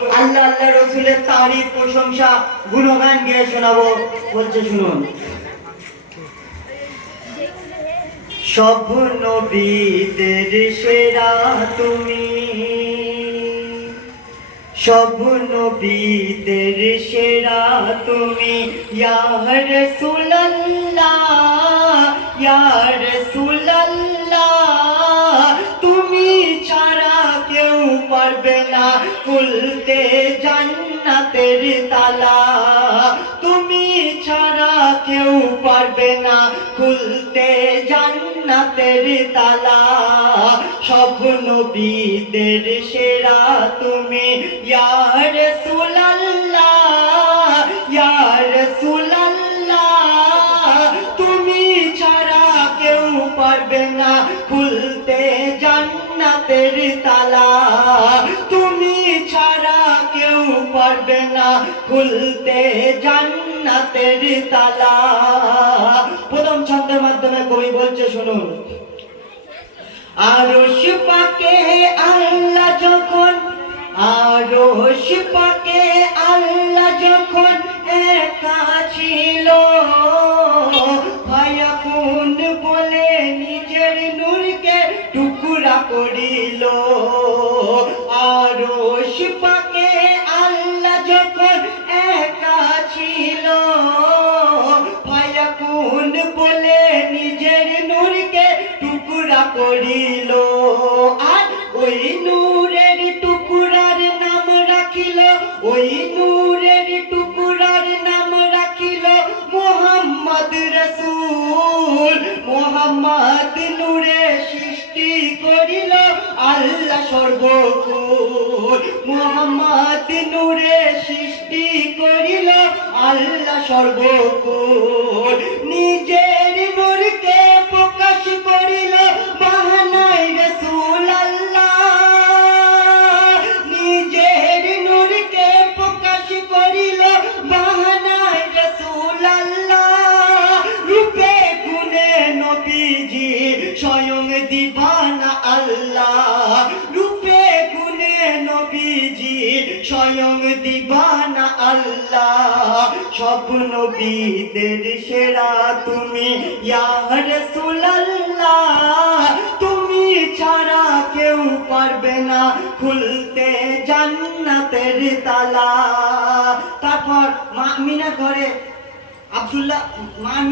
আল্লাহ আল্লাহ রসুলের তারিফ প্রশংসা গুণগান গিয়ে শোনাবো। বলছে শুনুন। সব নবীদের সেরা তুমি, সব নবীদের সেরা তুমি, ইয়া রাসূলুল্লাহ ইয়া রাসূলুল্লাহ। তুমি ছাড়া কেউ পারবে না খুলতে জান্নাতের তালা, তুমি ছাড়া কেউ পারবে না খুলতে জান্নাতের তালা। সব নবীদের সেরা তুমি, ইয়া রাসূলুল্লাহ ইয়া রাসূলুল্লাহ। তুমি ছাড়া কেউ পারবে না খুলতে জান্নাতের তালা, তুমি ছাড়া কেউ পারবে না খুলতে জান্নাতের তালা। প্রথম ছন্দের মাধ্যমে কবি বলছে শুনুন। আরশ পাকে আল্লাহ যখন, আরশ পাকে আল্লাহ যখন একা ছিল, ফায়াকুন বলে নিজের নূরকে টুকরা করিল। আরশ পাকে আল্লাহ যখন একা ছিল, ফায়াকুন বলে নিজের নূরকে টুকরা করিল। আর ওই নূরের টুকরার নাম রাখিল, ওই নূরের টুকরার নাম রাখিল মুহাম্মদ রাসূল। মুহাম্মদ নূরে সৃষ্টি করিল আল্লাহ সর্বকুল, মুহাম্মদ নূরে সৃষ্টি করিল আল্লাহ সর্বকুল। নিজের নূরকে প্রকাশ করিল বাহানায় রাসূলুল্লাহ, নিজের নূরকে প্রকাশ করিল বাহানায় রাসূলুল্লাহ। রূপে গুণে নবীজি স্বয়ং দিবানা আল্লাহ, রূপে গুণে নবীজি স্বয়ং দিবানা আল্লাহ। সব নবীদের সেরা তুমি, ইয়া রাসূলুল্লাহ। তুমি ছাড়া কেউ পারবে না খুলতে জান্নাতের তালা। তারপর মা আমিনা ঘরে আব্দুল্লাহ